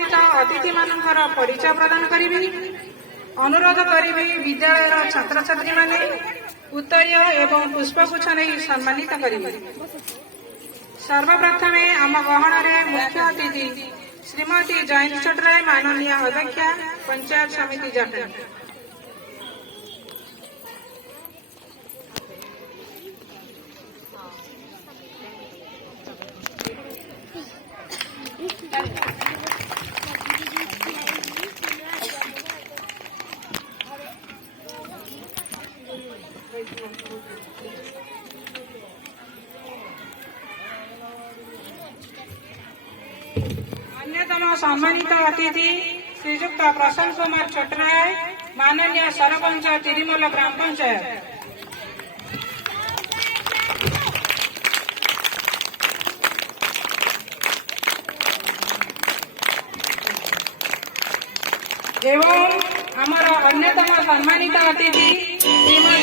उपस्थित अतिथि मानकर परिचय प्रदान करी अनुरोध करी विद्यालय छात्र छात्री माने उत्तरीय एवं पुष्पगुच्छ नहीं सम्मानित करेंगे। सर्वप्रथम आम गहन में मुख्य अतिथि श्रीमती जयंती चटराय माननीय अध्यक्षा पंचायत समिति जटा। अन्यतम सम्मानित अतिथि श्रीजुक्त प्रशांत कुमार चटराय माननीय सरपंच तिरिमल ग्राम पंचायत। एवं आमर अन्यतम सम्मानित अतिथि श्रीमती